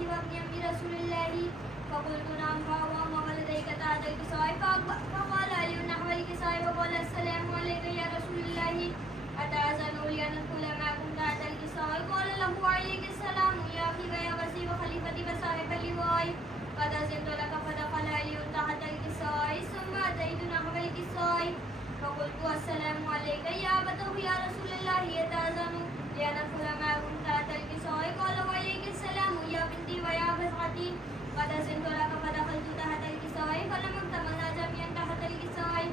अखी वब्नि अम्मी रसूलिल्लाहि फ़क़ुल्तु नअम फ़हुवा वलदैक तहतल किसाई फ़क़ाल अली नहवल किसाई वक़ाल अस्सलामु अलैका या रसूलिल्लाहि अतअज़नु लि अन अदख़ुला मअकुम तहतल किसाई क़ाल लहु अलैकुस्सलाम या अखी व या वसी व ख़लीफ़ती व साहिबल लिवाई क़द अज़नतु लक फ़दख़ल अली तहतल किसाई सुम्मा अतैतु नहवल किसाई फ़क़ुल्तु अस्सलामु अलैका या अबतहु या रसूलल्लाहि अतअज़नु लि अन अदख़ुला मअकुम तहतल किसाई क़ाल व अलैकुस्सलाम या बिन्ती व या बज़अती क़द अज़नतु लक फ़दख़लतु तहतल किसाई फ़लम अक्तमलना जमीअन तहतल किसाई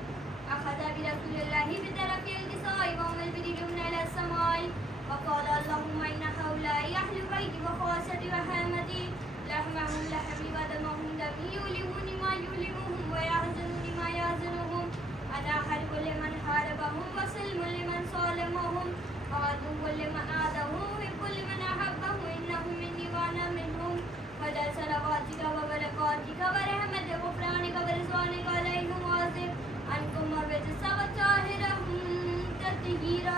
अख़ज़ बिरसूलिल्लाहि बितरफ़िल किसाई वअमल बिल-यमनि इला समाई वक़ाल अल्लाहुम्मा इन्ना हाउलाइ अहलु बैति व ख़ासती व हामती लहमुहुम लहमी व दमुहुम दमी युलिमुनी मा युलिमुहुम व यहज़नुनी मा यहज़नुहुम अना हर्बुल लिमन हारबहुम व सल्मुल लिमन सालमहुम व अदुव्वुल लिमन आदहुम व हिब्बुल लिमन अहब्बहुम इन्नहुम मिन्नी व अना मिन्हुम फजल सलवातिका व बरकातिका व रहमति ग़ुफ़रानिका व रिज़वानिका अलैहिम वाज़िब अनकुम व बिजसा व ताहिरहुम तत्हीरा।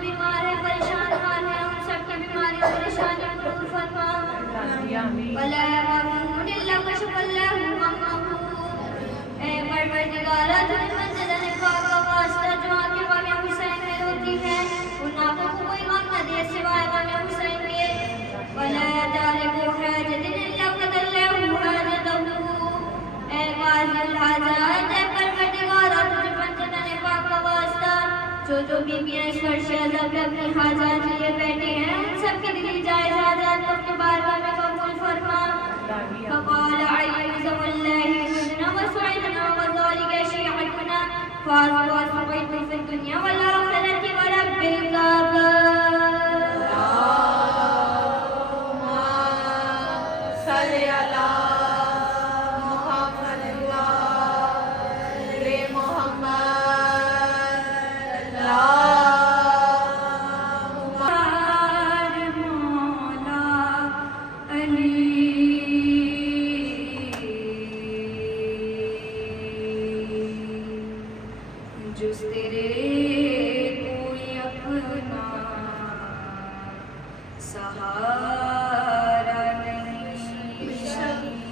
बीमार है परेशान हाल है उन सबकी बीमारी और परेशानियों को दूर फरमाओ वला यमून इल्ला कशफल्लाहु हम्महु ए परवरदिगार तुझे मंज़िल पाक का वास्ता जो आंखें वाले हुसैन में रोती है उन आंखों को कोई गम न दे सिवाय वाले हुसैन के वला तालिबु हाजतिन इल्ला क़दल्लाहु हाजतहु ए वाज़िल हाजात ए परवरदिगार तुझे मंज़िल पाक का वास्ता जो बीबियां इस वर्ष अज़ब अपनी हाजात लिए बैठे हैं उन सब के दिली जायज़ हाजात को अपने बारगाह में कबूल फरमा। फ़क़ाल अय्यूज़ वल्लाहि हुज़ना व सु'इदना व ज़ालिका शैअतुना फ़अस्बहtu फ़ी दुनिया वल आखिरति व रब्बिल काबा। अल्लाहुम्मा सल्लि अला जिस तेरे कोई अपना सहारा नहीं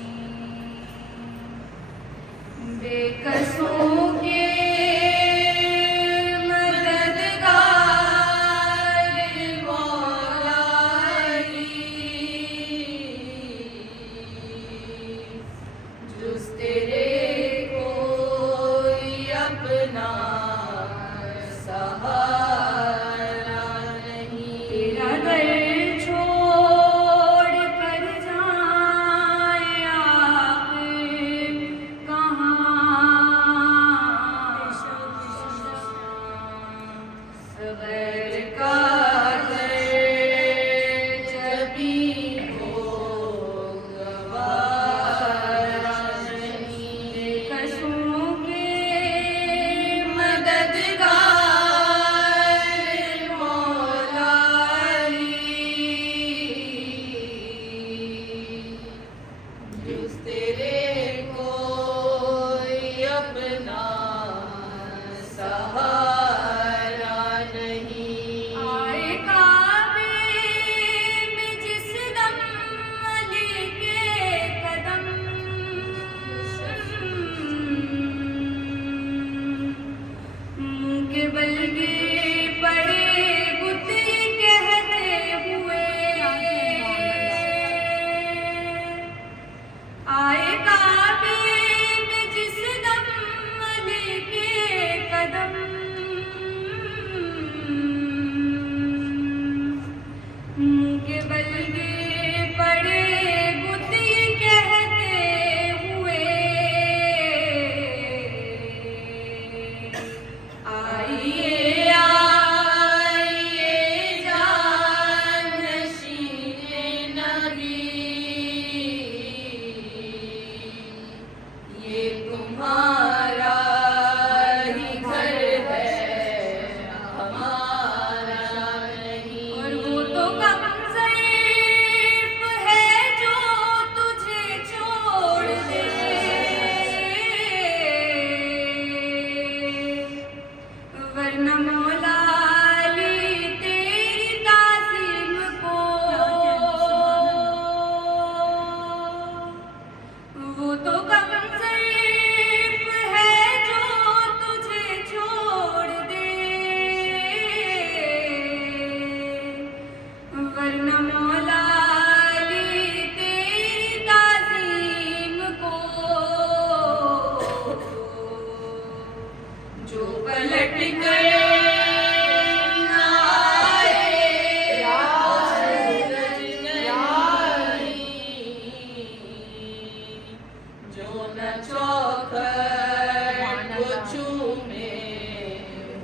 चौखट को चूमे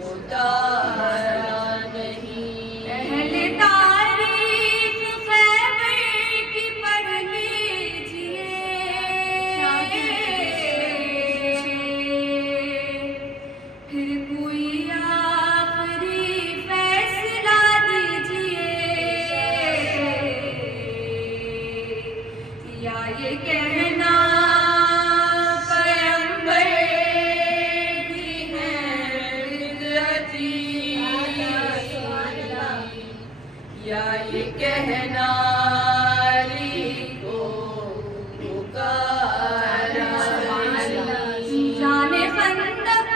उतारा नहीं। पहले तारीफ खैबर की पढ़ लीजिए, फिर कोई आखिरी फैसला दीजिए, या ये कहना पैगंबर भी हैं बिदअती, या ये कहना अली को पुकारा नहीं। जाने खंदक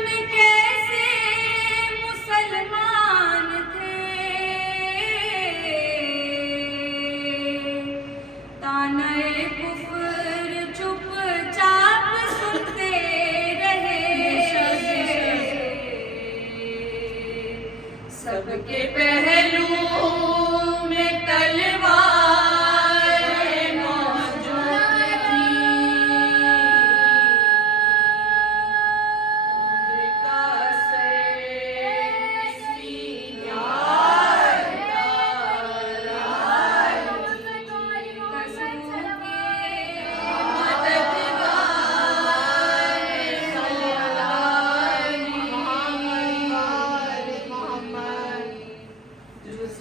में कैसे मुसलमान थे, ताने कुफ्र चुपचाप सुनते रहे, सबके पहलू में तलवारें मौजूद थी। उम्र का सीनियर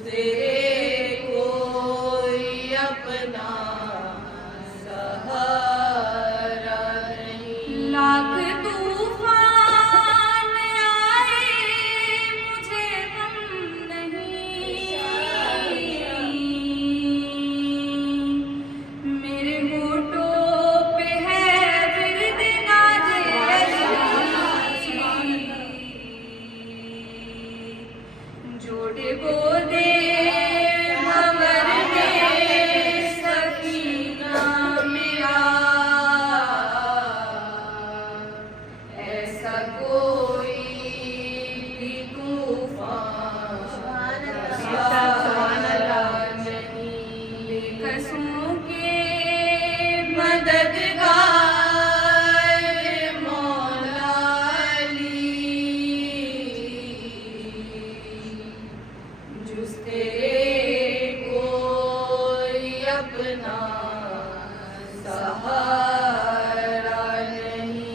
तेरे कोई अपना सहारा नहीं। लाख तूफान आए मुझे गम नहीं, मेरे होठों पे है विर्द नाज़े अली, जोड़े बोदे भंवर में सकीना मेरा, ऐसा कोई भी तूफान आया नहीं। बेकसों के मददगार मौला अली, जुस तेरे कोई अपना सहारा नहीं।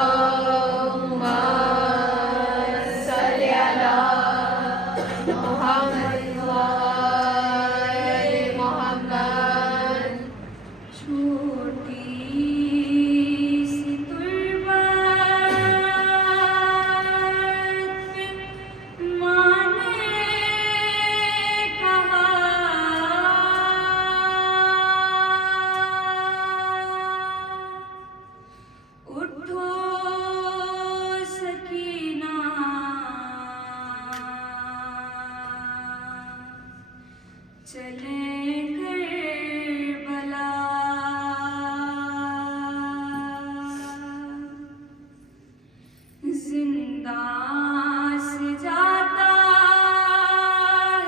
अल्लाहुम्मा सल्ली अला मुहम्मद व आले मुहम्मद। छोटी सी तुलबात माँ ने कहा, उठो सकीना, चले करबला। जिंदा से जाता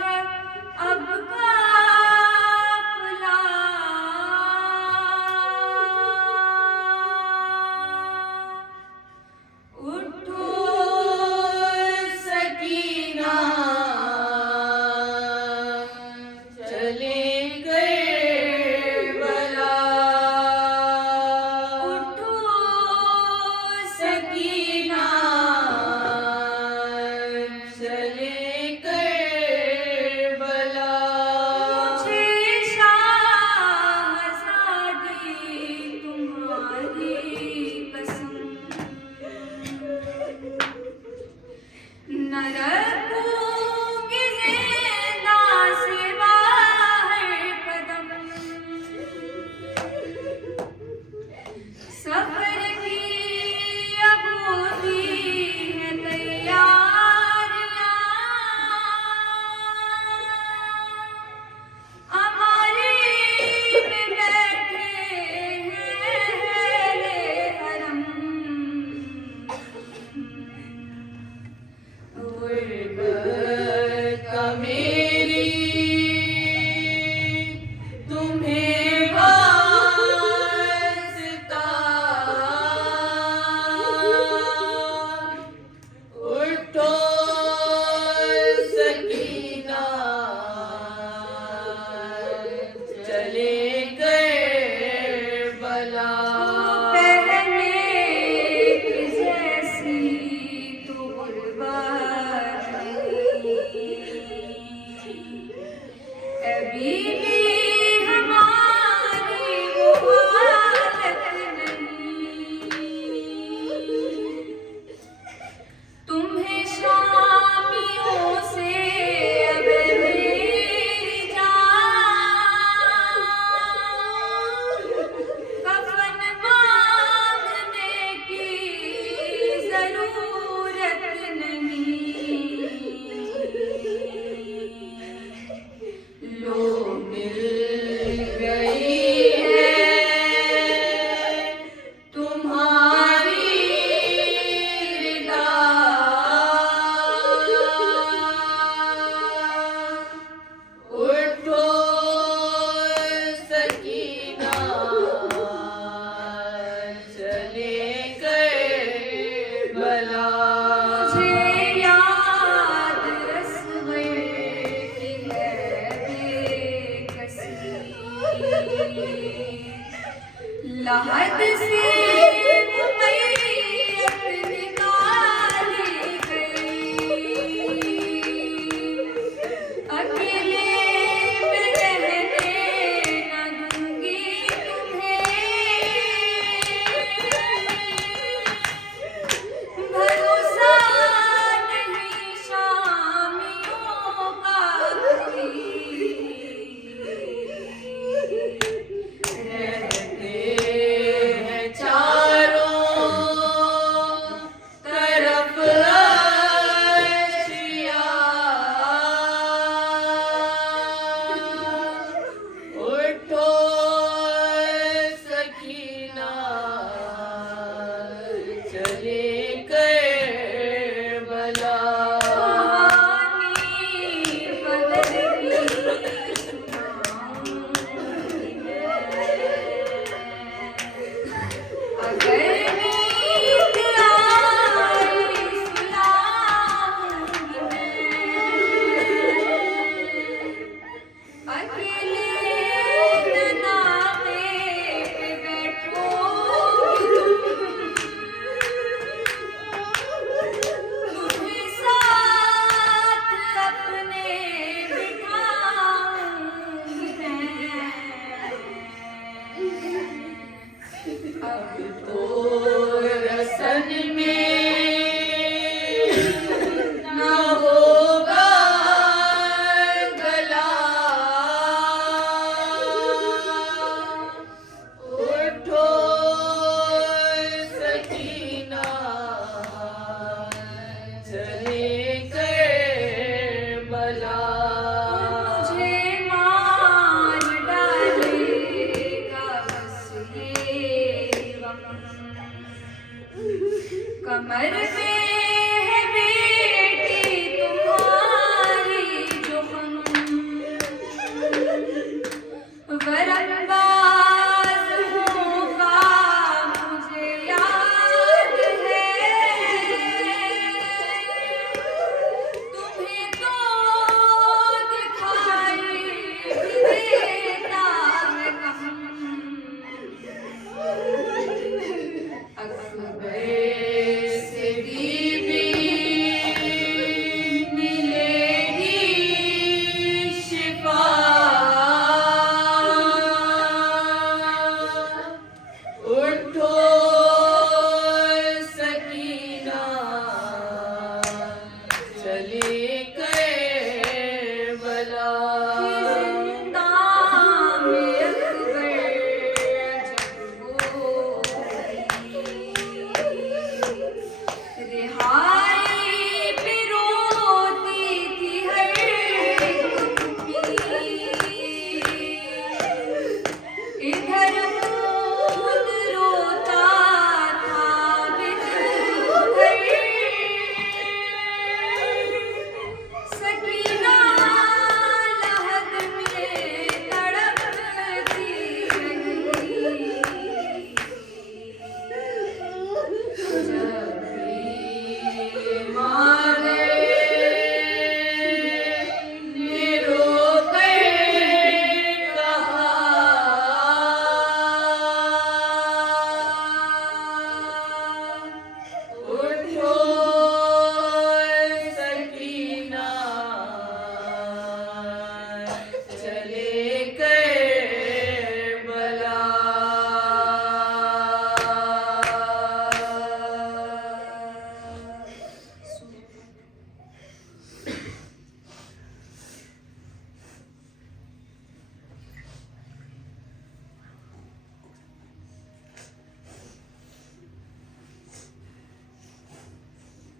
है अब काफिला, उठो सकीना चले अभी भी हमारी वो हालत नहीं, तुम्हें शामियों से अब मेरी जान, कफन मांगने की जरूरत नहीं, लो मिल गई है तुम्हारी रिदा, उठो सकीना चले करबला, मुझे याद असग़र की है बेकसी, लहद से मैयत निकाली गई, अकेले में रहने न दूंगी तुम्हें, भरोसा नहीं शामियों का कोई, रहते हैं चार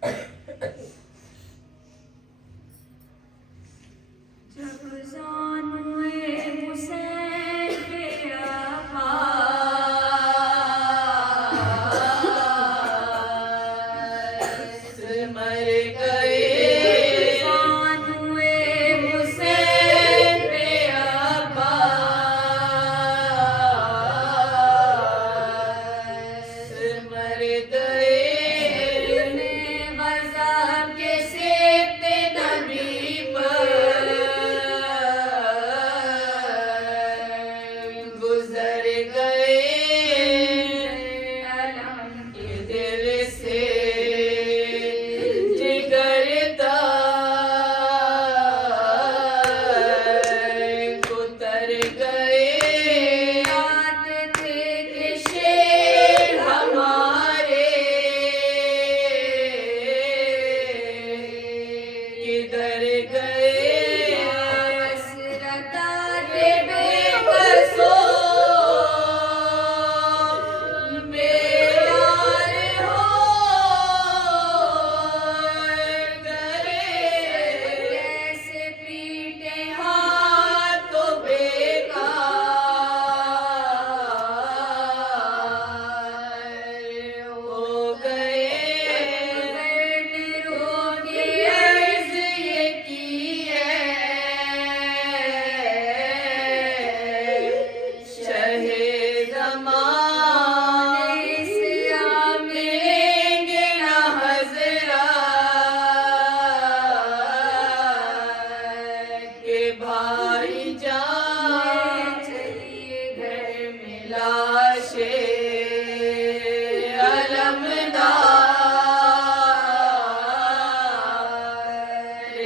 जब ज़ानुए हुसैन पे अब्बास मर गए ज़ानुए हुसैन पे अब्बास मर गए अपने वज़ा के सेबते नबी पर गुजर गए अलम के दिल से जिगर तक उतर गए आते थे कि शेर हमारे किधर गए हसरता रे बेकसो बेयार हो गए कैसे पीटे हाथ तो बेकार हो गए रोगे अर्ज़ ये की है शहे ज़माने से मिलेंगे न हज़रात के भाईजान चलिए घर में लाशें अलमदार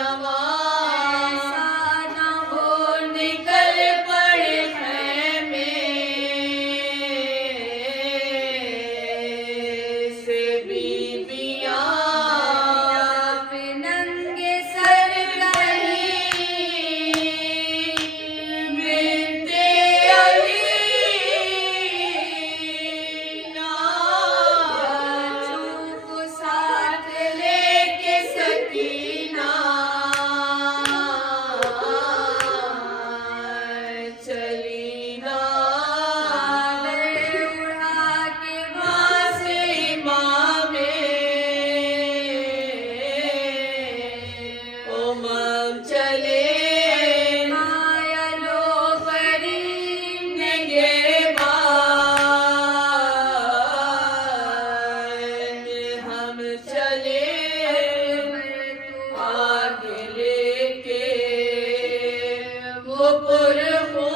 नौजवान साना हो निकल पड़े खैमे से बीबियां पे नंगे सर कहीं बिनते अली बच्चों को साथ लेके सकीना चली ना चादर उड़ा के वहाँ से इमामे उमम चले माया लो परी निगहबान हम चले आगे लेके वो पुरखून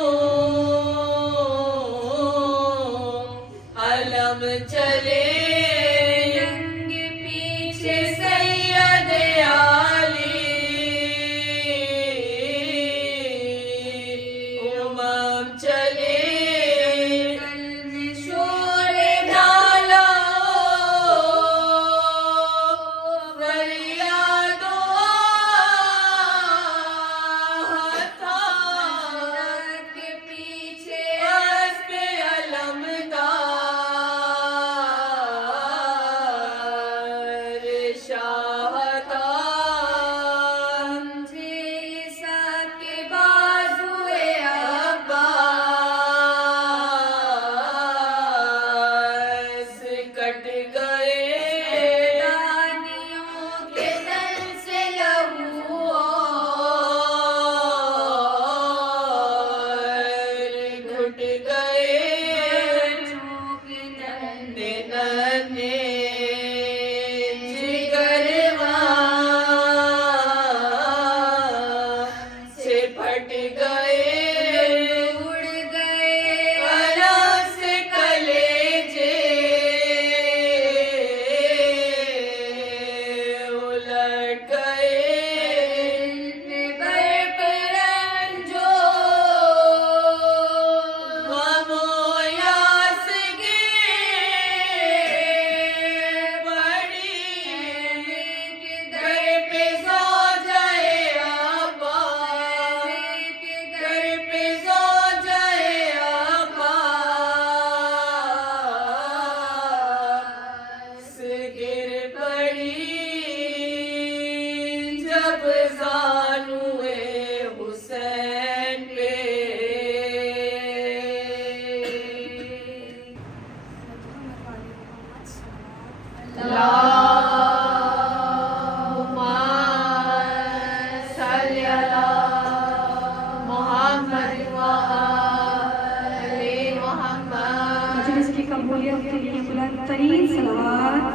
अलम चले नंगे पीछे सैयद आली उमम चले कल में शोरे डाला फरियादो था के पीछे बस पे अलमदार शाहतान समझे ये सबके बाजुए अब्बास कट गए दानियों के तन से लहू और घुट गए बच्चों के नन्हे नन्हे जिगरवा से फट गए उड़ गए कला से कलेजे उलट गए पे बरपरन जो हमोयास गे बड़ी के घर पे सो जाए अब्बा के अला मोहम्मद व आले मोहम्मद। मजलिस की कबूलियत के लिए बुलंद तरीन सलावत।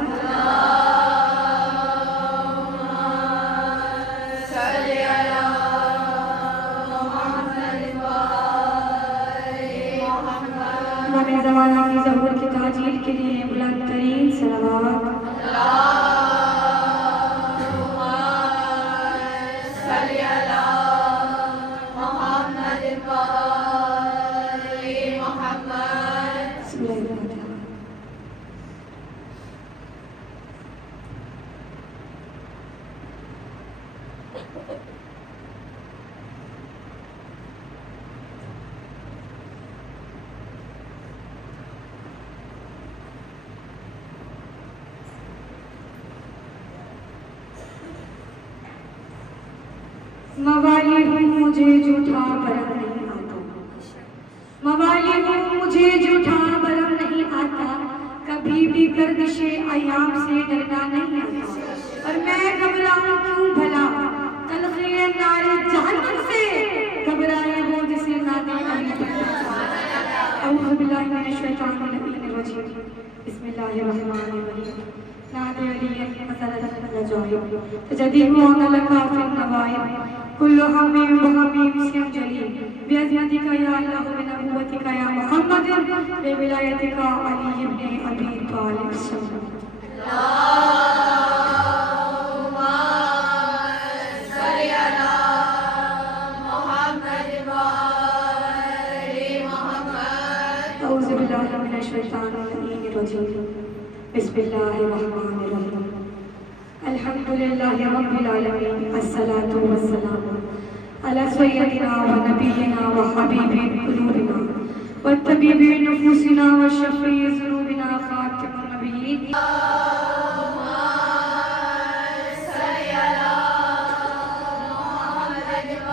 सल्ले अला मोहम्मद व आले मोहम्मद। इमाम ज़माना की ज़हूर की ताजील के लिए बुलंद तरीन सलावत। सल्ले अला मोहम्मद व आले मोहम्मद। बिस्मिल्लाहिर्रहमानिर्रहीम। मवाली हूँ मुझे झूठा भरम नहीं आता, मवाली हूँ मुझे झूठा भरम नहीं आता, कभी भी गर्दिशे अयाम से डरना नहीं आता। और मैं घबराऊं क्यों भला तलखिए नारे जहन्नम से, घबराए वो जिसे ना दे अली। अऊज़ु बिल्लाहि मिनश शैतानिर रजीम। बिस्मिल्लाहिर्रहमानिर्रहीम। नादे अलियन हज़रत अल-जाहिब तजदीहु अनलका फिन नवाइब कुल्लु हमीम व हमीम सिंजली बिअज़मतिका या अल्लाह व नबुव्वतिका या मुहम्मद व विलायतिका अली इब्न अबी तालिब अल्लाहुम्मा सल्ली अला मोहम्मद व आले मोहम्मद। अऊज़ु बिल्लाहि मिनश शैतानिर रजीम। बिस्मिल्लाहिर्रहमानिर्रहीम। अल्हम्दुलिल्लाहि रब्बिल आलमीन। अस्सलातु वस्सलामु अला सय्यदिना व नबियिना व हबीबि कुलूबिना व तबीबि नुफूसिना व शफीइ ज़ुनूबिना खातिमुन नबिय्यीन। सल्ले अला मोहम्मद व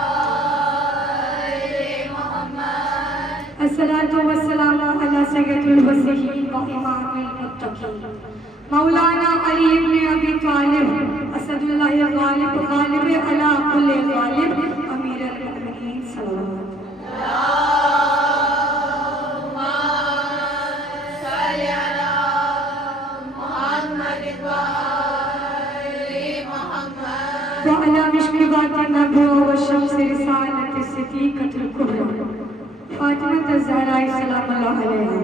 आले मोहम्मद। अस्सलातु वस्सलामु अला सय्यदिल वसीहीन व इमामिल मुत्तकीन मौलाना अली इब्न अबी तालिब असदुल्लाह गालिब गालिब अला कुल्लि गालिब अमीरुल मोमिनीन सल्लल्लाहु। अल्लाहुम्मा सल्ली अला मोहम्मद व आले मोहम्मद। व अला मिश्किबातिन नबुव्वत व शम्स रिसालत सिद्दीक़तुल कुबरा फातिमा ज़हरा सलामुल्लाह अलैहा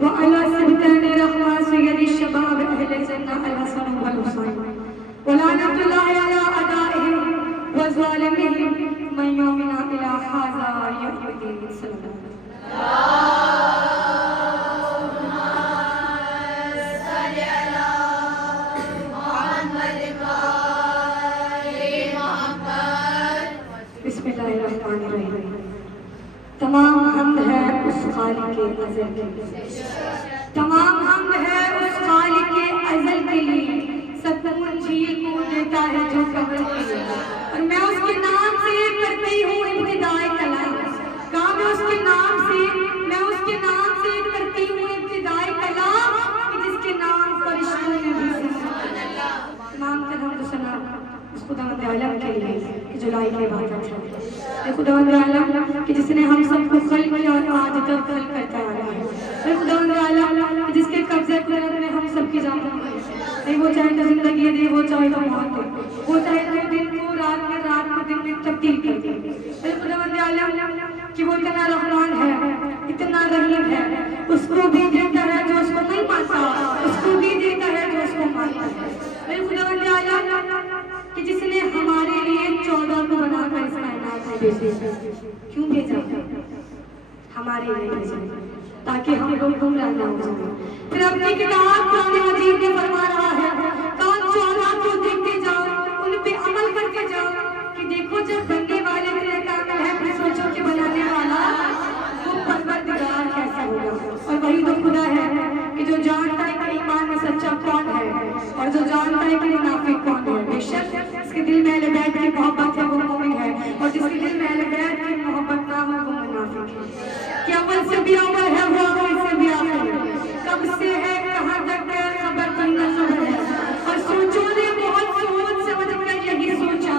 व अला सिबतान रहमा सय्यदी शबाब अहले जन्नह अल हसन वल हुसैन व लानतुल्लाहि अला अदाइहिम व ज़ालिमिहिम मन यौमिना इला हाज़ा यौमुद्दीन अल्लाहुम्मा सल्ली अला मोहम्मद व आले मोहम्मद। बिस्मिल्लाहिर्रहमानिर्रहीम। तमाम हमद है उस खालिक अज़ल के लिए, तमाम हमद है उस खालिक अज़ल के लिए, सकून झील को देता है जो कब्र के लिए। और मैं उसके नाम से करती हूँ इब्तिदाए कलाम। कहा मैं उसके नाम से करती हूँ इब्तिदाए कलाम कि जिसके नाम फरिश्तों ने भी सुना। तमाम तरह सलाम उस खुदावंद आलम के लिए कि जो लायक इबादत है, खुदावंद आलम कि जिसने हम सबको खल्क किया और आज तक खल्क करता आ रहा है। खुदावंद आलम कि जिसके कब्जे कुदरत में हम सबकी जान है। वो चाहे तो जिंदगी दे, वो चाहे तो मौत दे, वो चाहे तो दिन को रात में, रात को दिन में तब्दील कर दे। खुदावंद आलम कि वो इतना रहमान है, इतना रहीम है, उसको भी देता है जो उसको नहीं मानता, उसको भी देता है जो उसको मानता है। खुदावंद आलम कि जिसने हमारे लिए 14 को बनाकर इस कायनात में भेजा, क्यों भेजा? हमारे लिए भेजा ताकि हम लोग गुमराह ना हो जाएं। फिर अपनी किताब कुरान मजीद में फरमा रहा है, कौन 14 को देखते जाओ, उन पे अमल करके जाओ कि देखो जब बनने वाले तेरे कामिल है, फिर सोचो कि बनाने वाला वो परवरदिगार कैसा होगा। और वही तो खुदा है कि जो जानता है कि ईमान में सच्चा कौन है और जो जानता है कि मुनाफिक कौन है। बेशक जिसके दिल में अहले बैत की मोहब्बत है वो मोमिन है, और जिसके दिल में अहले बैत की मोहब्बत ना हो वो मुनाफिक है। कि अव्वल से भी अव्वल है, वो आखिर से भी आखिर है, कब से है कहाँ तक है, खबर की न खबर है। और सोचो ने बहुत सोच समझ कर यही सोचा,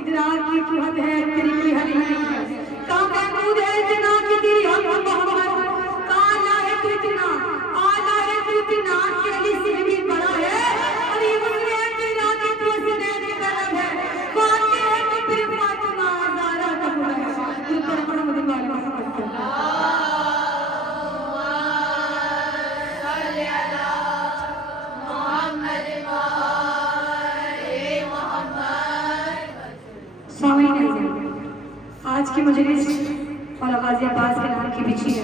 इदराक की कि मोहब्बत है तेरी कोई हद नहीं है। कहाँ महमूद है इतना कि तेरी हद मोहब्बत, कहाँ आला है तू इतना, आला है तू इतना कि अली से भी बड़ा है। और ये मुझे है तेरा कि तू हसनैन की तरफ है, वाक़ई है कि फिर फातिमा ज़हरा का खुदा है। तू पर मोहम्मद वाले मोहब्बत कर। आज की मजलिस मौला गाजी अब्बास के नाम की बिछी है,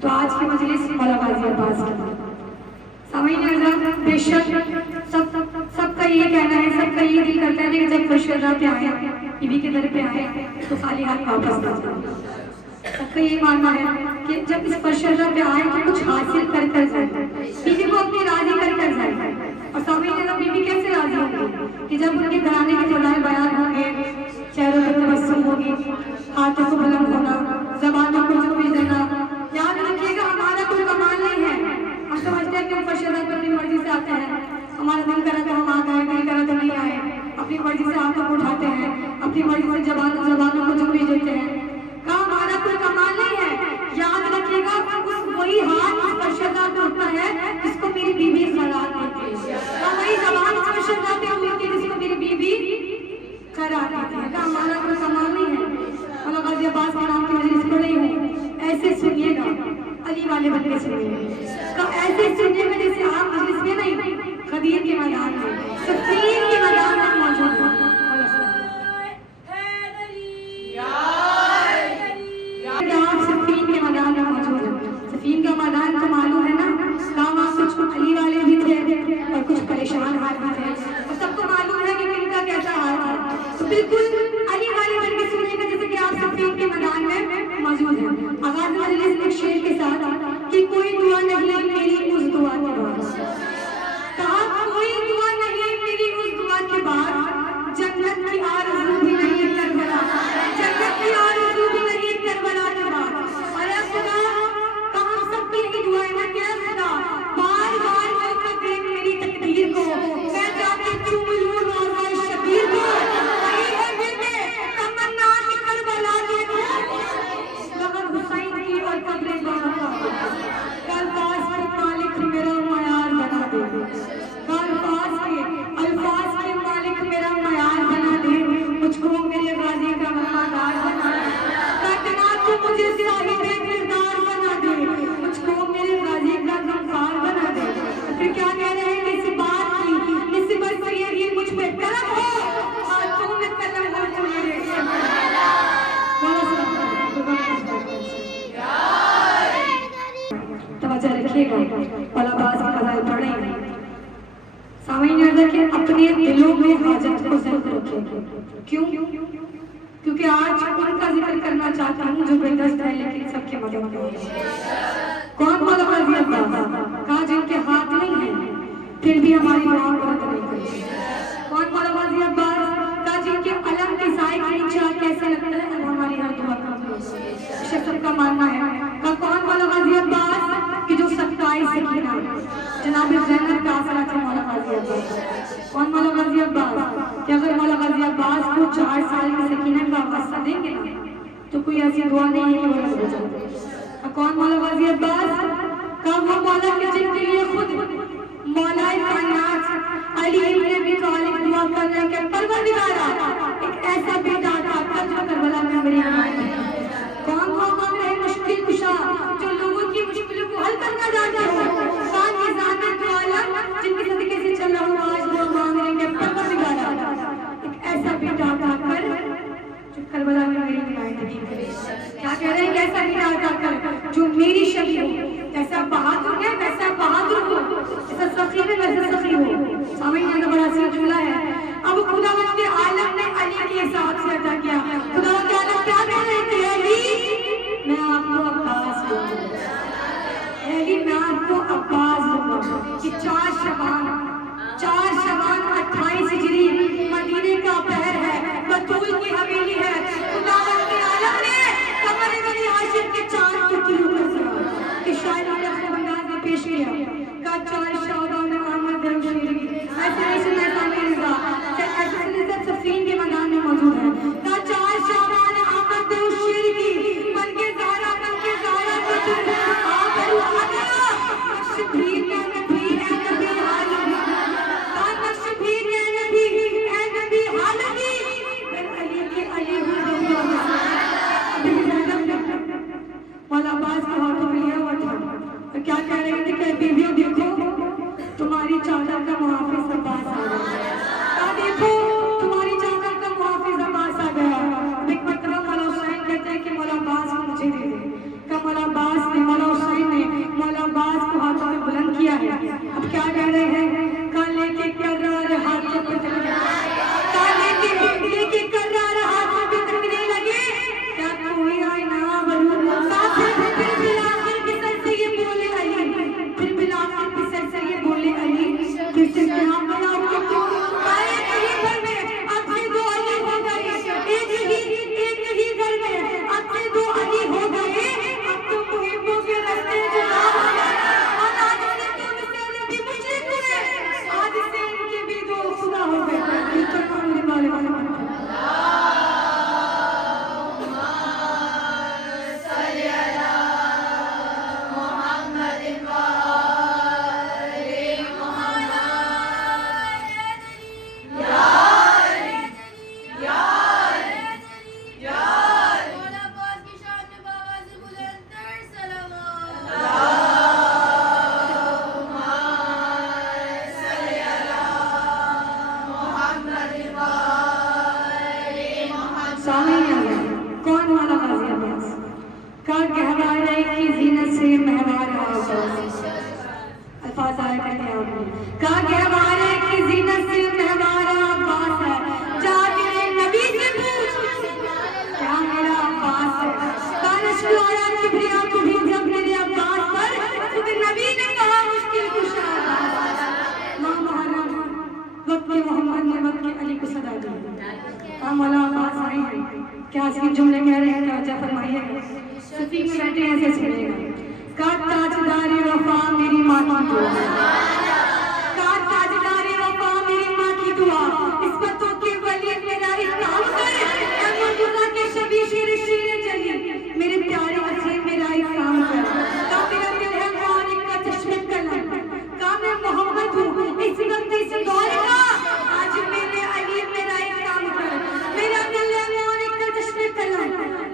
तो आज की मजलिस मौला गाजी अब्बास के नाम। सामीन अज़म, बेशक सबका ये कहना है, सबका ये दिल करता है कि जब फर्शदा पे आए, बीबी के दर पे आए तो खाली हाथ वापस ना जाए। सबका ये मानना है कि जब इस फर्शदा पे आए तो कुछ हासिल कर कर जाए, बीबी को अपनी राजी कर कर जाए। और सामीन अज़म, बीबी कैसे राजी होंगी कि जब उनके घराने के फज़ाइल बयान होंगे, चेहरों पर तबस्सुम होगी, हाथों को बुलंद होना, ज़बानों को झुकी देना। याद रखिएगा हमारा कोई कमाल नहीं है। हम समझते हैं कि हम फर्शदा पे अपनी मर्जी से आते हैं, हमारा दिल करा तो हम आ गए, दिल करा तो नहीं आए, अपनी मर्जी से हाथों को उठाते हैं, अपनी मर्जी से ज़बानों को झुकी देते हैं। कहा हमारा कोई कमाल नहीं है। याद रखिएगा वही हाथ फर्शदा पे उठता है जिसको मेरी बीवी खराब देती है, वही ज़बान फर्शदा पे उठती है जिसको मेरी बीवी खराब देती है। हमारा कोई कमाल नहीं है। मौला गाजी अब्बास के नाम की मजलिस पढ़ रही हूँ, ऐसे सुनिएगा, अली वाले बन के सुनिएगा। तो ऐसे सुनिएगा जैसे आप मजलिस में नहीं, खदीर के मैदान में, सफीन के मैदान में मौजूद हो। आप सफीन के मैदान में मौजूद हो। सफीन का मैदान तो मालूम है ना, वहाँ कुछ अली वाले भी थे और कुछ परेशान हाल भी थे, और सबको मालूम है कि किनका कैसा हाल था। तो बिल्कुल अली वाले बन के सुनेगा जैसे कि आप सफीन के मैदान में मौजूद हैं। आगाज़ मजलिस एक शेर के साथ कि कोई दुआ नहीं मेरी उस दुआ के बाद, कहा कोई दुआ नहीं मेरी उस दुआ के बाद, जन्नत की आरज़ू भी नहीं करबला, जन्नत की आरज़ू भी नहीं करबला के बाद। अरे खुदा कहा सबकी यही दुआ है ना, क्या खुदा बार बार मौका दे मेरी तकदीर को, मैं जाके चूम लूं रोज़ा शबीर को, वही है बेटे तमन्ना कि करबला के लहर हुसैन की और कब्र बाका, अल्फाज के मालिक मेरा मयार बना दे, अल्फाज के मालिक मेरा मयार बना दे, मुझको मेरे गाजी का वफादार बना दे, काटना तो मुझे साहिबे किरदार बना दे, मुझको मेरे गाजी का गमखार बना दे। फिर क्या कह रहे हैं इस बात की निस्बत से ये मुझ पे करम हो, हाथों में कलम हो तो मेरे तवज्जो रखिएगा। मौला अब्बास की ग़ज़ल पढ़ रही हैं। सामीन अज़म के अपने दिलों में हाजत को ज़रूर रखिएगा। क्यों? क्योंकि आज उनका जिक्र करना चाहता हूँ जो बेदस्त है लेकिन सबके मदद में। कौन मौला गाजी अब्बास? कहा जिनके हाथ नहीं है फिर भी हमारी दुआ को रद्द नहीं करते। कौन मौला गाजी अब्बास? कहा जिनके अलम के साए के नीचे कैसे लगता है हमारी हर दुआ का सबका मानना है। कौन मौला गाजी अब्बास कि जो सत्ताई सकीना जनाब ज़ैनब का आसरा थे मौला गाजी अब्बास। कौन मौला गाजी अब्बास कि अगर मौला गाजी अब्बास को 4 साल की सकीना का वास्ता देंगे ना तो कोई ऐसी दुआ नहीं है कि वो रद्द हो जाए। कौन मौला गाजी अब्बास का वो मौला के जिनके लिए खुद मौला कायनात अली इब्न अबी तालिब दुआ कर रहे हैं कि परवरदिगारा एक ऐसा बेटा अता कर जो करबला में मेरी नुमाइंदगी। कौन दुआ मांग रहे हैं? मुश्किल कुशा जो लोगों की मुश्किलों को हल करना जानते हो, कौन निज़ाम तो आलम जिनके सदके से चल रहा हूं आज दुआ मांग रहे हैं कि परवरदिगारा एक ऐसा बेटा अता कर जो करबला में मेरी नुमाइंदगी करे। क्या कह रहे हैं? कैसा बेटा अता कर जो मेरी शबी हो, ऐसा बहादुर है वैसा बहादुर हो, ऐसा सखी है वैसा सखी हो। सामने का बड़ा सा जुमला है। अब खुदावंद के आलम ने अली के हिसाब से अता किया। खुदावंद के आलम क्या कह रहे थे? अली मैं आपको अब्बास दूंगा, अली मैं आपको अब्बास दूंगा कि 4 शबान 28 हिजरी मदीने का पहर है, बतूल की हवेली है। खुदावंद के आलम ने कमर बनी हाशिम के चांद को किलो कर दिया कि शायद अपने बंगाल में पेश किया का 4 शौदा में आमद दरुशीरी ऐसे नहीं सुना था मेरे ज़ा ऐसे सफीन के मैदान में मौजूद है का 4 क्या हसीन जुमले कह रहे हैं, तवज्जो फरमाइएगा। सूफी में बैठे हैं, ऐसे सुनिएगा। का ताजदारी वफा मेरी माँ की दुआ, का ताजदारी वफा मेरी माँ की दुआ, इस पतों के वली मेरा इकराम करे, अहमदुल्लाह के शबी शेर शेर जली, मेरे प्यारे अखी मेरा इकराम करे। का मेरा दिल है मौलिक का चश्मे कलम, का मैं मोहम्मद हूँ इस वक्त इस दौर का, आज मेरे अली मेरा इकराम करे। मेरा दिल है मौलिक का चश्मे कलम,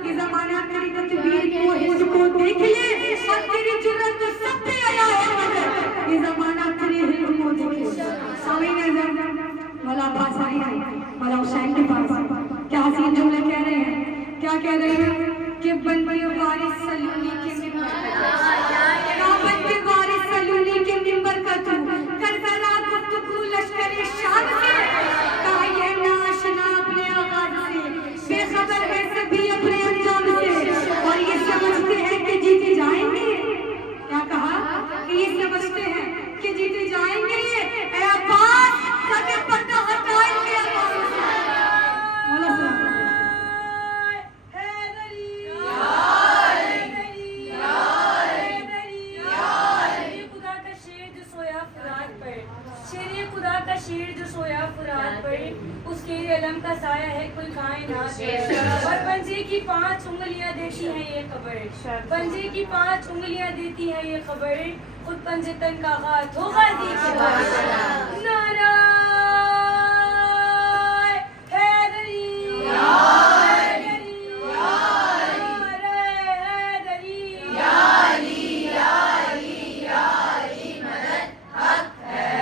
ये जमाना तेरी तकदीर को हिस्सों देख ले, और तेरी जुर्रत तो सब पे आया है मगर, ये जमाना तेरे हिल्म को देखे। स्वामी नजर वाला पास आई है, वाला हुसैन के पास, क्या हसीन जुमले कह रहे हैं, क्या कह रहे हैं कि बनती वारिस सलूनी के मिंबर का, बनती वारिस सलूनी के मिंबर का तू कर जरा गुफ्तगू लश्करे शान से, कहा ये नाशना अपने आगाज से, बेखबर है सभी अपने अंजाम से, और ये समझते हैं कि जीते जाएंगे। क्या कहा कि ये समझते हैं कि जीते जाएंगे, ए अब्बास सके पर्दा हटाएंगे अब्बास। बोलो सलाम। शेर जो सोया फुरात पर, उसके अलम का साया है कोई कायनात पर, और पंजे की 5 उंगलियां देती हैं ये खबर, पंजे की 5 उंगलियां देती हैं ये खबर, खुद पंजे तन का हाथ होगा दी के बाद। नाराय हैदरी, हैदरी, नाराय हैदरी, या अली या अली या अली मदद हक है।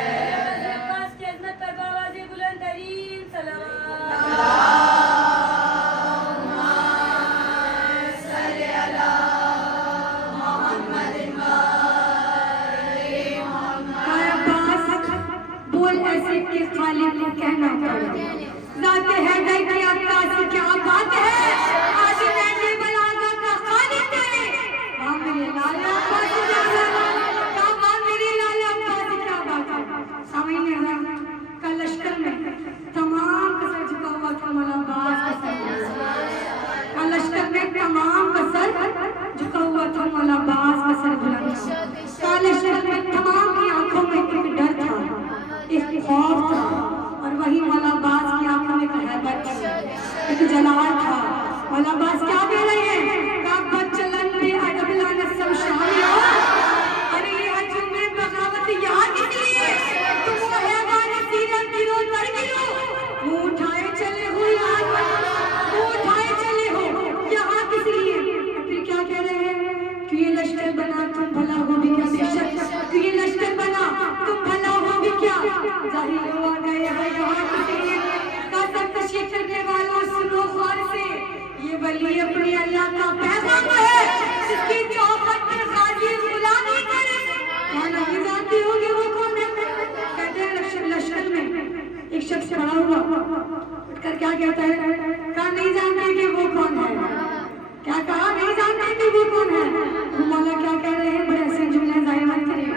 पास की अज़मत पर बावाज़े बुलंद तरीन सलावत। अल्लाहुम्मा सल्ली अला मोहम्मद व आले मोहम्मद। अब्बास बोल ऐसे कि खालिद को कहना पड़ा, ज़ात हैदर की अब्बास क्या बात है, आज मैंने बलागा का खालिद है। हाँ मेरे लाला अब्बास क्या बात है, हाँ मेरे लाला अब्बास क्या बात है। समझ नहीं आ रहा, कल लश्कर में तमाम का सर झुका हुआ था, मौला अब्बास का सर, कल लश्कर में तमाम का सर झुका हुआ था, मौला अब्बास का सर बुलंद था। कल लश्कर में तमाम की आंखों में एक डर था, एक खौफ था, और वही मौला अब्बास की आंखों में एक हैबत थी, एक जलाल था। मौला अब्बास क्या कह रहे हैं, काबत चलन में अदब लाना सब शामिल हो। अरे ये हजूम में बगावत यहाँ किस लिए, तुम वो हैवान सीरत गिरो दर गिरो, मुंह उठाए चले हो यार, मुंह उठाए चले हो यहाँ किस लिए। फिर क्या कह रहे हैं कि ये लश्कर बना तुम भला हो भी क्या, बेशक कि ये लश्कर बना तुम भला हो भी क्या, जाहिर हो आ गए हैं यहाँ किस लिए। कसम कशी करने वालों सुनो गौर से, ये वली अपने अल्लाह का पैगाम है, जिसकी चौखट पर गाजी गुलामी करे। क्या नहीं जानते होगे वो कौन है। कहते हैं लश्कर में एक शख्स खड़ा हुआ, उठकर क्या कहता है, कहा नहीं जानते कि वो कौन है। क्या कहा, नहीं जानते कि वो कौन है। वो मौला क्या कह रहे हैं, बड़े ऐसे जुमले जाहिर मत करिए,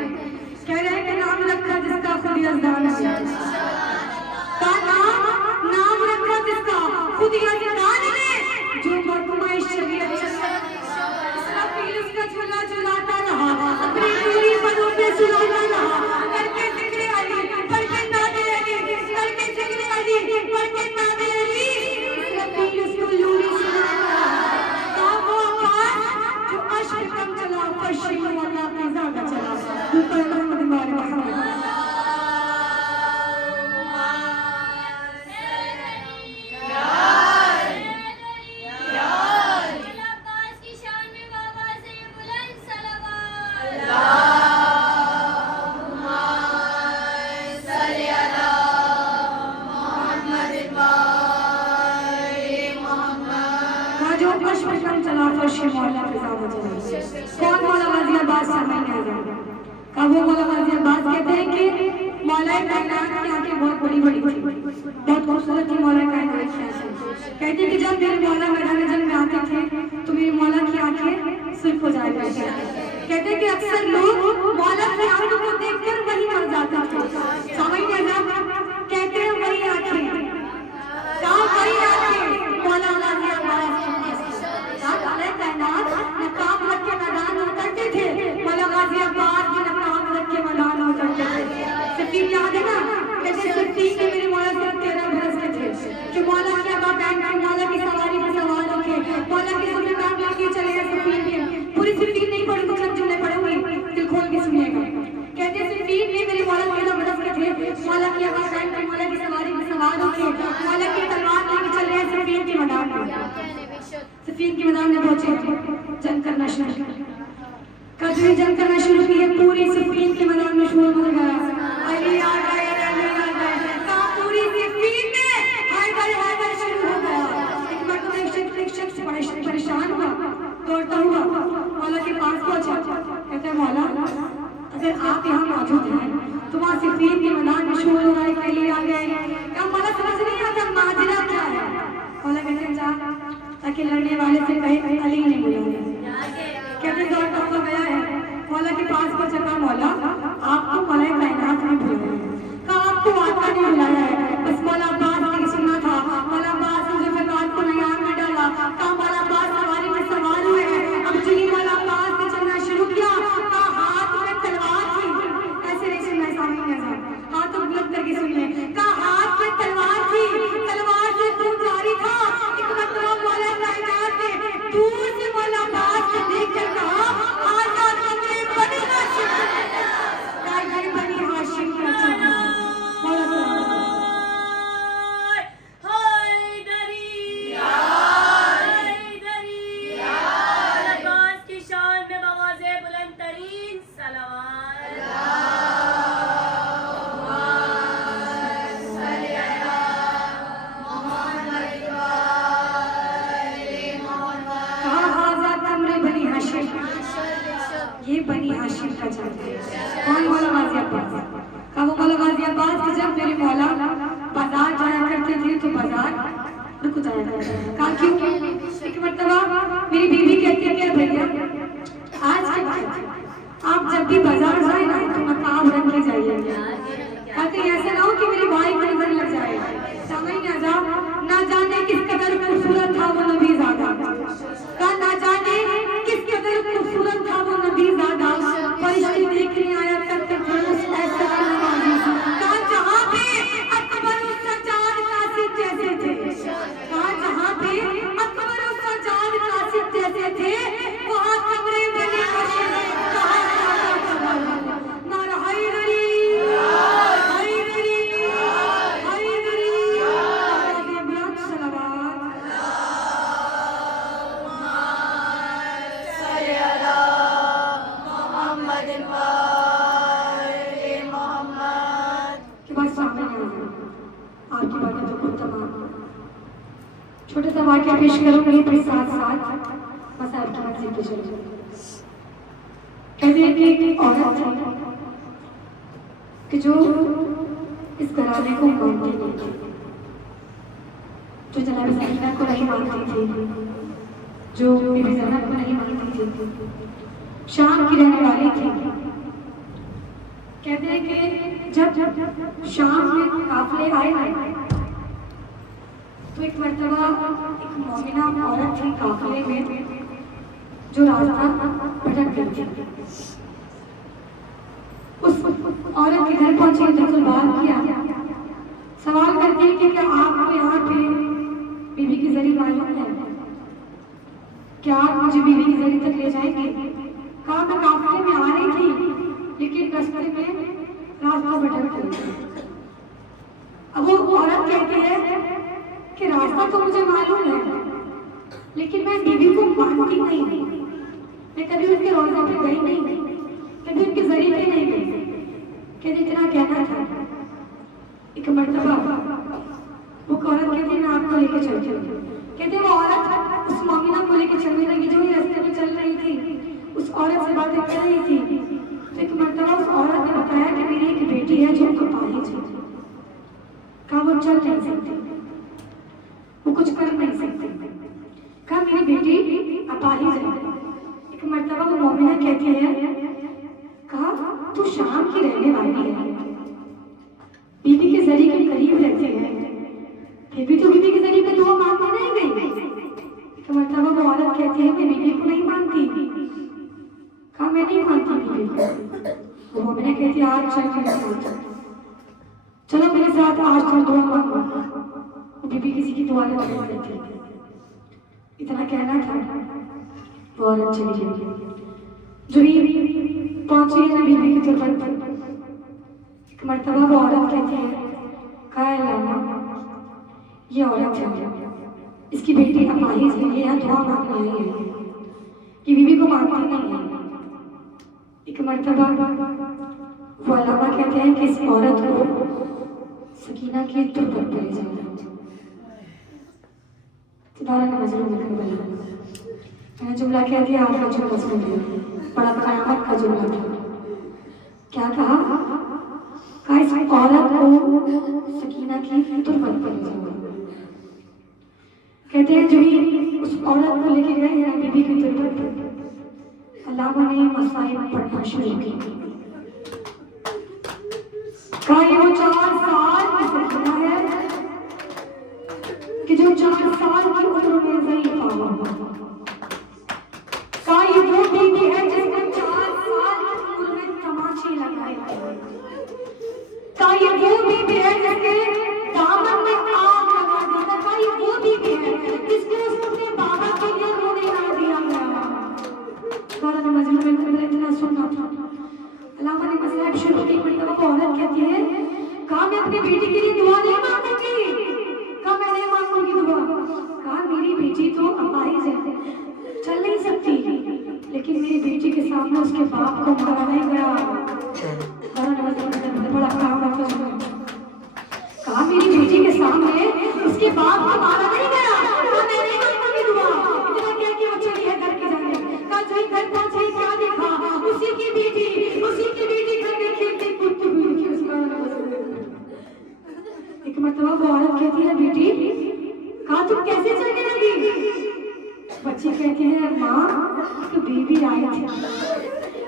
कह रहे हैं कि नाम रखा जिसका खुद यज़दान है, का नाम रखा जिसका खुद यज़दान है, जो मरकुमाई शरीयत इसराफील उसका झूला झुलाता रहा, अपनी पूरी पदों पे सुलाता रहा, करके जिक्र अली, करके नादे अली, करके जिक्र अली, करके नादे अली, इसराफील उसको लूरी सुनाता रहा। कहा वो अब्बास जो अश्क कम चला, फर्शी में अल्लाह की ज़्यादा चला। ऊपर मोहम्मद वाले मोहम्मद। अब्बास की शान में बावाज़े बुलंद सलावत। अल्लाहुम्मा सल्ली अला मोहम्मद व आले मोहम्मद। कहा जो अश्क कम चला, फर्शी में अल्लाह की ज़्यादा चला। कौन मौला गाज़ी अब्बास समझ नहीं आ रहा। कहा वो मौला गाज़ी अब्बास कहते हैं कि मौला कायनात की आंखें बहुत बड़ी बड़ी थी, बहुत खूबसूरत थी मौला कायनात की आंखें। कहते हैं कि जब मेरे मौला मैदान जंग में आते थे तो मेरे मौला की आंखें सुर्ख हो जाया करती थी। कहते हैं कि अक्सर लोग मौला की आंखों को देखकर वही मर जाते थे। समझ नहीं आ रहा। कहते हैं वही आंखें, कहा वही आंखें मौला गाज़ी अब्बास सिफीन के मैदान में पहुंचे, जंग करना शुरू किया। कजरी जंग करना शुरू की है, पूरी सिफीन के मैदान में शोर मच गया। अली आ गए, अली आ गए, कहा पूरी सिफीन में हाय शुरू हो गया। एक मरतबा एक शख्स परेशान हुआ, दौड़ता हुआ मौला के पास पहुंचा। कहते हैं मौला, अगर आप यहाँ मौजूद हैं तो वहाँ सिफीन के मैदान में शोर हो रहा है, अली आ गए। क्या मौला समझ नहीं आता माजरा क्या है? मौला कहते हैं जा ताकि लड़ने वाले से कहे अली नहीं बुलाया। कहते दौड़ता हुआ गया है, मौला के पास पहुंचा। कहा मौला आपको मौला कायनात ने बुलाया है। कहा आपको आका ने बुलाया है। बस मौला अब्बास ने सुना था, मौला अब्बास ने जुल्फ़िकार को नयार में डाला। कहा मौला अब्बास सवारी में सवार हुए हैं। अब चलिए मौला अब्बास ने चलना शुरू किया। कहा हाथ में तलवार थी, ऐसे नहीं सुनना सामने हाथ उपलब्ध करके सुनिए। कहा हाथ में तलवार थी, तलवार से खून जारी था। एक मतलब मौला कायनात ने दूर से मौला अब्बास को देखकर कहा आजाद बने बनी हाशिम। कहा ये बनी हाशिम का चलना। मौला अब्बास की शान में आवाज़े बुलंद तरीन सलावत। ये बनी हाशिम का जाना। कौन मौला गाजी अब्बास? कहा वो मौला गाजी अब्बास कि जब मेरे मौला बाजार जाया करते थे तो बाजार रुक जाया करते थे। कहा क्यों? एक मरतबा मेरी बीवी कहती है कि भैया आज के बाद आप जब भी बाजार जाए ना तो नकाब रख के जाइए। कहते ऐसा ना हो कि मेरी भाई को नजर लग जाए। समझ ना जा, ना जाने किस कदर खूबसूरत था वो नबी ज़ादा। कहा ना जाने किस कदर खूबसूरत था वो नबी ज़ादा। फरिश्ते देखने आया करते थे उस ऐसे नवाज़ी। कहा जहाँ पे अकबर उस सज्जाद कासिद जैसे थे, कहा जहाँ पे अकबर उस सज्जाद कासिद जैसे थे वहाँ कमरे बने हाशिम। कहा नारा हैदरी हैदरी हैदरी। आपकी बातें तो खुद तमाम। छोटा सा वाक्य पेश करूंगी, फिर साथ साथ मसाइल की मर्जी पे चलेंगे। कहते हैं कि एक औरत थी कि जो इस घराने को मानती नहीं थी, जो जनाब सकीना को नहीं मानती थी, जो बीबी ज़ैनब को नहीं मानती थी, शाम की रहने वाली थी। कहते हैं कि जब शाम में काफिले आए ना तो एक मर्तबा एक मोमिना औरत थी काफिले में जो रास्ता भटक गई थी। उस औरत के घर पहुंची तो सवाल किया, सवाल करती है कि क्या आपको यहाँ पे बीबी की जरी मालूम है? क्या आप मुझे बीबी की जरी तक ले जाएंगे? कहा मैं काफिले में आ रही थी लेकिन रास्ते में रास्ता भटक गई। अब वो औरत कहती है कि रास्ता तो मुझे मालूम है लेकिन मैं बीबी को मानती नहीं, मैं कभी उसके रोज़ा पे गई नहीं, कभी उनके जरिए पे नहीं गई। कहते इतना कहना था। एक मर्तबा वो औरत कहती मैं आपको लेके चलती हूँ। कहते वो औरत उस मोमिना को लेके चलने लगी जो रास्ते में चल रही थी, उस औरत से बातें कर रही थी। तो एक मर्तबा उस औरत ने बताया कि मेरी एक बेटी है जो तो पाहिज है। कहा वो चल नहीं सकती, वो कुछ कर नहीं सकती। कहा मेरी बेटी अपाहिज है। एक मर्तबा वो मोमिना कहती है, कहा तू शाम की रहने वाली है, बीबी के जरिए के करीब रहते हैं, फिर भी तो बीबी के जरिए पे दुआ मांगने नहीं गई। एक मर्तबा वो औरत कहती है कि बीबी को नहीं मानती। कहा मैं नहीं मानती बीबी को। वो मोमिना कहती है आज चल मेरे साथ, चलो मेरे साथ आज चल दुआ मांगो। वो बीबी किसी की दुआ नहीं मांगती। इतना कहना था, वो औरत चली गई। जो ही पहुंची है बीबी की तुरबत पर, एक मर्तबा वो औरत कहती है, कहा लाना ये औरत है इसकी बेटी अपाहिज है, ये यहाँ दुआ मांगने आई है कि बीवी को मानती नहीं है। एक मर्तबा वो अलामा कहते हैं कि इस औरत को सकीना की तुरबत पर ले जाना। दोबारा नजरों में करबला मैंने जुमला कह दिया, आपका जुमला सुन लिया, बड़ा कयामत का जुमला था। क्या कहा इस औरत को सकीना की तुरबत पर ले जाना। कहते हैं जो ही उस औरत को लेके गए हैं बीबी की तुरबत पर, अल्लाह ने मसाइब पढ़ना शुरू किया। कहा ये वो 4 साल की सकीना है कि जो 4 साल की उम्र में ज़ईफ़ा हुआ। कहा ये वो बीबी है जिसने 4 साल की उम्र में तमाचे लगाए। कहा ये वो बीबी है जिसके दामन में आग लगा दिया। कहा ये वो बीबी है जिसको उसने बाबा के लिए रोने ना दिया गया। कारण मजलूम में इतना सुनना था। अल्लाह ने मसलब शुरू की। मतलब वो औरत कहती है, कहा मैं अपनी बेटी के लिए दुआ नहीं मांगूंगी। कहा मैं नहीं मांगूंगी दुआ। कहा मेरी बेटी तो अपाहिज है, चल नहीं सकती, लेकिन मेरी बेटी के सामने उसके बाप को मारा नहीं गया। बड़ा काम है। कहा मेरी बेटी के सामने उसके बाप को मारा नहीं गया। कहा मैं नहीं मांगूंगी दुआ। इतना क्या कि वो चली है घर के जाने। कहा जो घर पहुंची क्या देखा, उसी की बेटी घर में खेलती कूदती हुई देखी। उसका एक मरतबा वो औरत कहती है, बेटी कहा तुम कैसे चलने लगी? बच्चे कहते हैं, माँ तो बीबी आई थी,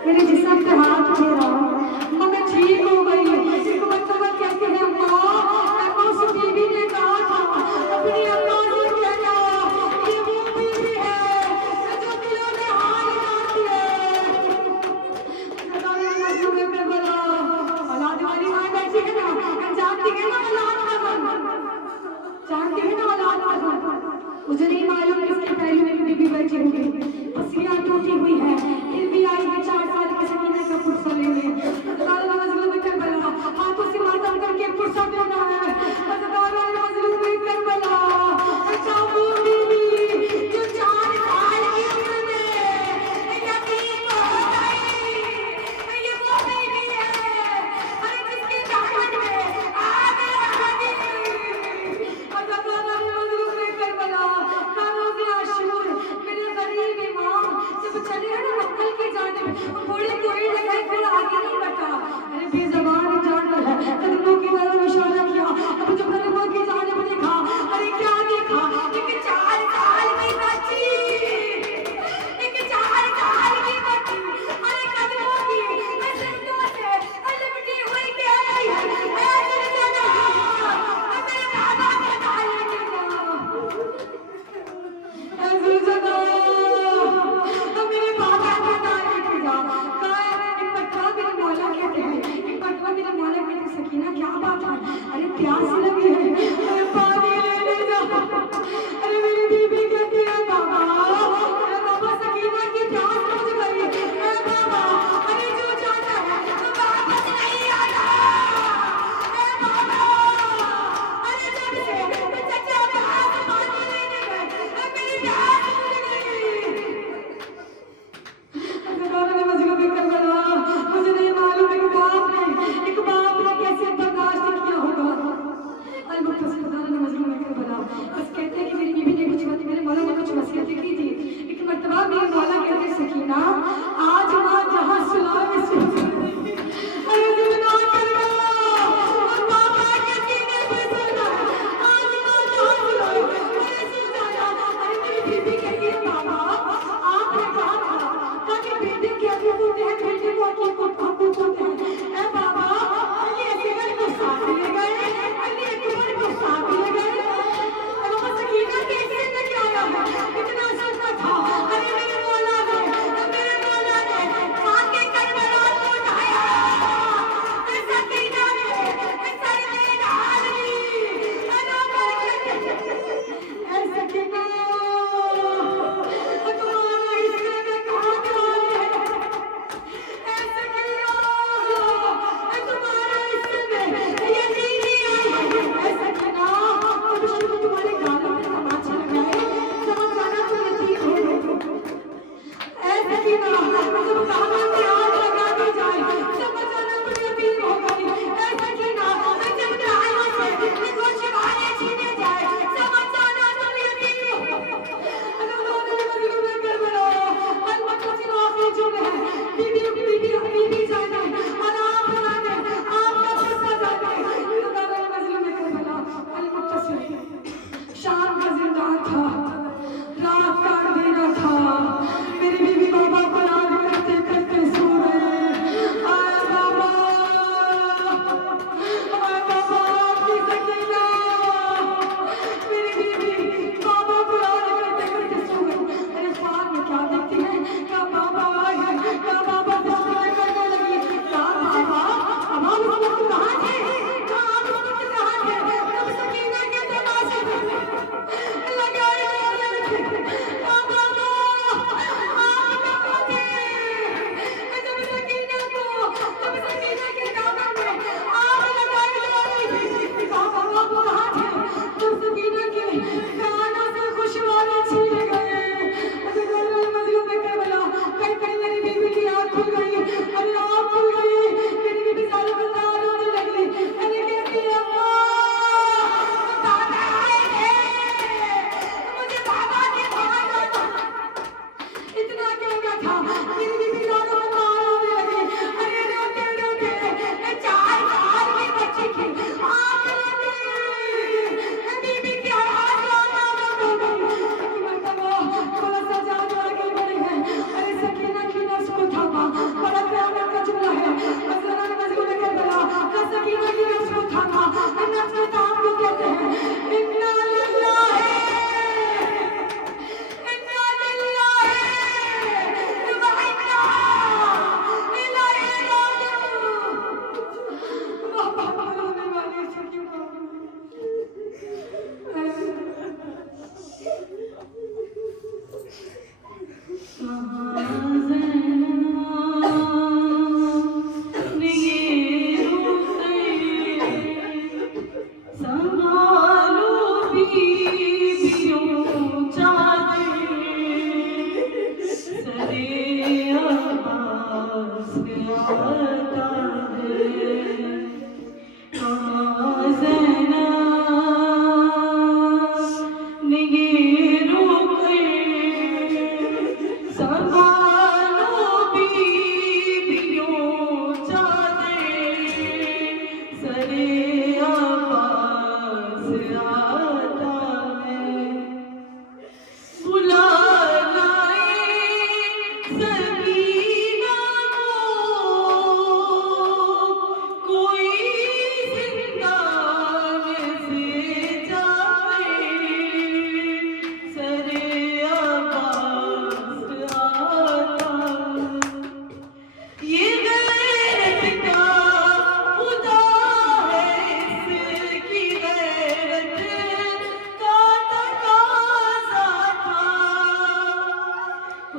मेरे जिस्म पे हाथ फेरा, मैं ठीक हो गई। एक मरतबा कहते हैं, माँ उस बीबी ने कहा था अपनी अम्मा से कहना, ये वो बीबी है जो दिलों में हार जाती है। औलाद वाली माँ बैठी है ना, जानती है ना औलाद का मन, जानती है ना औलाद का मन। मुझे नहीं मालूम किसके पहलू में बीबी बैठी होगी, पसीना टूटी हुई है, फिर भी आई है 4 साल की सकीना का पुरसा लेने। मजलूम में करबला हाथों से मातम करके पुरसा देना है। मजलूम में करबला वो बीबी जो 4 साल की उम्र में यतीम हो गई, ये वो बीबी है अरे जिसकी दामन में आग लगा दी। मजलूम में करबला कानों में आशूर मेरे गरीब माँ जब चले हैं ना मक्कल की जानिब, घोड़े को ही लगाए, घोड़ा आगे नहीं बढ़ता। अरे बेज़बान जानवर है, कदमों की तरफ इशारा किया। अब जब कदमों की जानिब देखा, अरे क्या देखा, एक 4 साल की बच्ची, एक 4 साल की बच्ची, अरे कदमों की सिंधुओं से लिपटी हुई कह रही है, ऐ दुर्जना मेरे बाबा को डाल के जाओ, ऐ दुर्जना मेरे बाबा को डाल के जाओ। एक पटवा मेरे मौला कहते हैं, एक पटवा मेरे मौला कहते हैं, सकीना क्या बात है? अरे प्यास लगी है, अरे पानी लेने जाओ। अरे मेरी बीबी कहती है, बाबा अरे बाबा सकीना की प्यास बुझ गई। अरे बाबा अरे जो जाता है तो वापस नहीं आता। अरे बाबा अरे जब से चचा प्यास पानी लेने गए, मेरी प्यास बुझ गई। मजलूम में करबला मुझे नहीं मालूम एक बाप ने कैसे बर्दाश्त किया होगा। अलबत्ता मजलूम में करबला बस कहते हैं कि मेरी बीबी ने मेरे मौला ने कुछ वसीयतें की थी। एक मरतबा मेरे मौला कहते, सकीना आज माँ जहाँ सुलाए में सो जाए। अरे दिल ना करबला और बाबा के सीने पे सोना, आज माँ जहाँ सुलाए में सो जाना। अरे मेरी बीबी कहती है, बाबा आपने कहा था कि बेटे के हकूक़ हैं, बेटे को हकूक़ हैं। ऐ बाबा अली असगर को साथ ले गए, अली अकबर को साथ ले गए। बाबा सकीना के हिस्से में क्या आया है? इतना सोचना था। अरे मेरे मौला ने आके करबला को उठाया, सकीना ने सर में डाल दी। ऐ सकीना तुम्हारा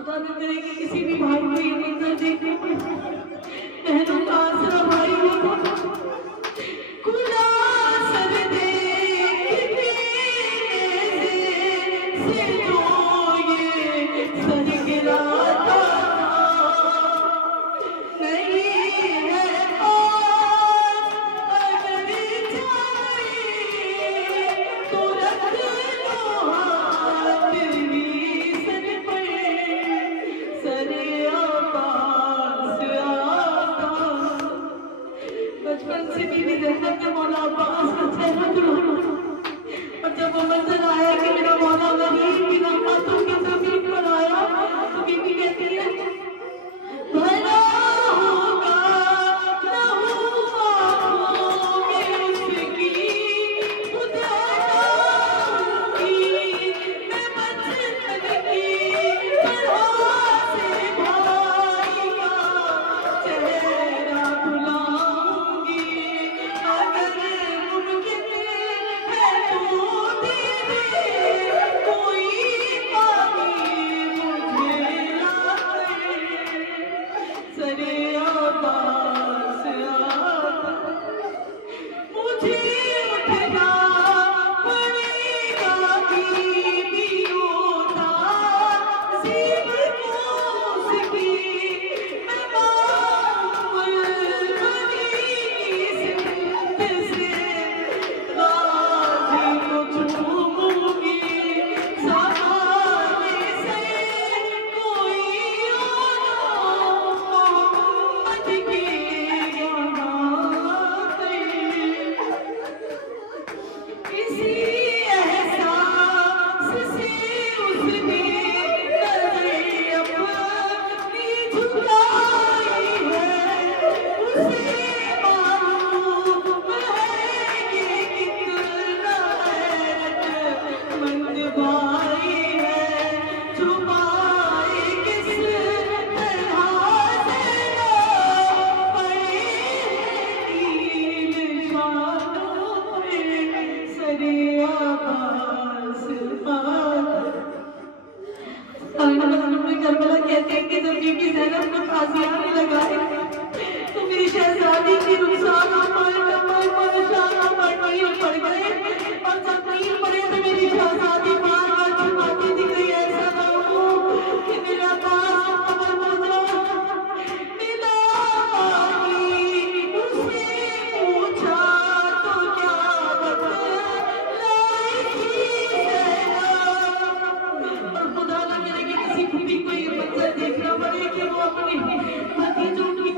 खुदा न करे कि किसी भी भाई को ये मंजर देखने को बहनों का आसरा भाई होता खुदा सर देखने से जो ये सर गिराता नहीं है पास अगर जाए तो रख लो हाथ भी सर पर सर आपास आता बचपन से बीवी जन्नत के मौला अब्बास का चेहरा दुल्हन और जब वो मंजर आया कि मेरा मौला गरीब बिना हाथों की जमीन पर आया तो बीवी कहती है भला होगा न हुआ होगी उसकी खुदा की मैं बचपन की तरह से भाई का चेहरा भुलाऊंगी अगर मुमकिन है तो दे कोई पानी मुझे लाए सरे आबास आता मुझे उठना पड़ेगा बीवियों का सीब उसकी मैं मामूल बनी सिमत से गाजी को चूमूंगी ज़माने से कोई और मोहम्मद की याद इसी एहसास से उसने नज़र अपनी झुकाई है उसे मालूम है ये कितना हैरतमंद भाई है छुपाए किस तरह से ना पड़े निशानों पे सरे आबास करबला कहते हैं कि जब बीबी ज़ैनब को ताज़ियाने लगाए तो मेरी शहजादी की रुखसार परेशान पड़ गए और जब नींद पड़े तो मेरी शहजादी बार बार छुपाती थी कहीं ऐसा ना हो कि मेरा पास कमर मुझे मिला पानी उससे पूछा तो क्या बतलाई और खुदा न करे कि किसी फूफी को ये मंजर देखना पड़े कि वो अपनी भतीजों की